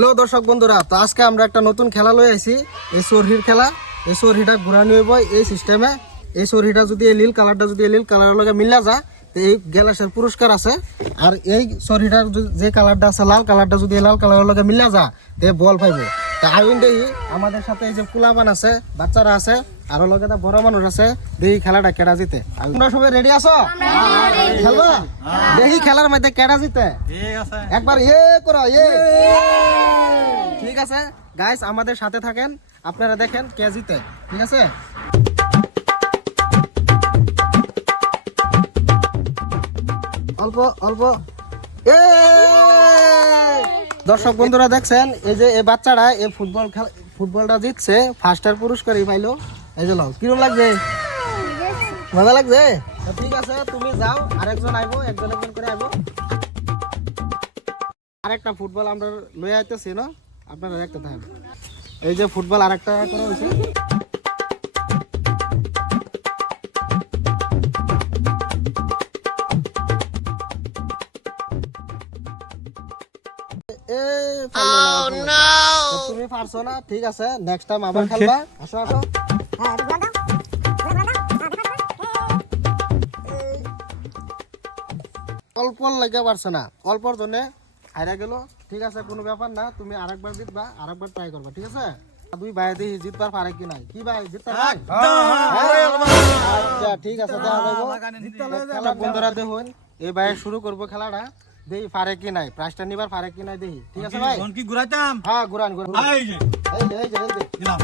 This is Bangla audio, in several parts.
হ্যালো দর্শক বন্ধুরা, তো আজকে আমরা একটা নতুন খেলা লই আইছি। এই সরহির খেলা। এই সরহিটা ঘুরানি হইব এই সিস্টেমে। এই সরহিটা যদি এই নীল কালারটা যদি এই নীল কালারের লগে মিলা যায় তো এই গ্যালাসের পুরস্কার আছে। আর এই সরহিটার যে কালারটা আছে লাল কালারটা যদি এই লাল কালারের লগে মিলা যায় তো বল পাইব। তা আইন দেখি আমাদের সাথে এই যে কুলাবান আছে, বাচ্চারা আছে, আরো লগে বড় মানুষ আছে। দেখি খেলাটা কেডা জিতে। তোমরা সবাই রেডি আছো? খেলবা? দেখি খেলার মধ্যে কেডা জিতে। একবার করো ঠিক আছে গাইস, আমাদের সাথে থাকেন, আপনারা দেখেন কে জিতে। ঠিক আছে, অল্প অল্প। দর্শক বন্ধুরা দেখছেন এই যে এই বাচ্চাটা এই ফুটবলটা জিতছে, ফার্স্টার পুরস্কারই পাইলো। এই যে লাও, কিরকম লাগছে? মজা লাগছে? ঠিক আছে, তুমি যাও, আরেকজন আইবো, একজন করে আইবো। আরেকটা ফুটবল আমরা লয়ে আইতেছি না, আপনারা দেখতে থাকেন। এই যে ফুটবল আরেকটা করা হয়েছে। তুমি পারছো না, ঠিক আছে, নেক্সট টাইম আবার খেলবা। আসো আসো। অল্প লাগে পারছে না, অল্পর জন্য হারা গেল। ঠিক আছে, কোনো ব্যাপার না, তুমি আরেকবার জিতবা, আরেকবার ট্রাই করবা। ঠিক আছে, দুই ভাই দেখি জিতবার পারে কি নাই। কি ভাই জিততে পারে? আচ্ছা ঠিক আছে, খেলা বন্ধুরা দেখুন, এই ভাই শুরু করবো খেলাটা। দেখি পারে কি নাই, প্রাইজটা নিবার পারে কি নাই দেখি। ঠিক আছে ভাই, কি ঘুরাইতাম? হ্যাঁ ঘুরান ঘুরান। এই যে এই যে দিলাম।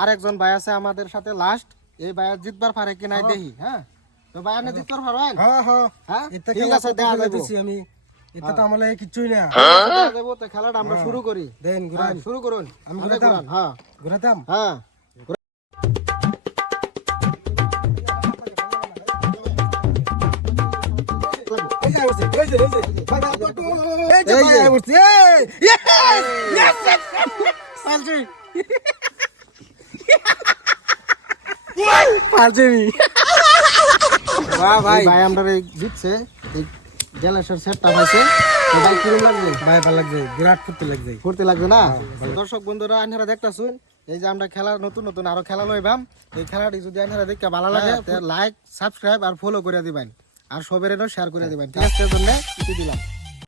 আরেকজন ভাই আছে আমাদের সাথে লাস্ট, এই ভাই জিতবার পারে কি নাই দেখি। হ্যাঁ, তো ভাই আপনি জিতবার পারবেন? হ্যাঁ হ্যাঁ হ্যাঁ ঠিক আছে, দেখা যাইতেছি আমি। এটা তো আমলে কিছুই না। দেবো তো, খেলাটা আমরা শুরু করি। দেন ঘুরান, শুরু করুন। আমি ঘুরান। ঘুরাতাম। হ্যাঁ ঘুরাতাম। হ্যাঁ। ভাই আমরা জিতছে, গ্যালাসের সেটটা পাইছে। তো ভাই কিরকম লাগছে? ভাই ভালো লাগছে, বিরাট ফুর্তি লাগছে না? দর্শক বন্ধুরা আপনারা দেখতেছুন, এই যে আমরা খেলা নতুন নতুন আরো খেলা লইবাম। এই খেলাটি যদি আপনারা দেখতে ভালো লাগে লাইক, সাবস্ক্রাইব আর ফলো করে দিবেন, আর সবের শেয়ার করে দিবেন। ঠিক আছে, জন্য দিলাম।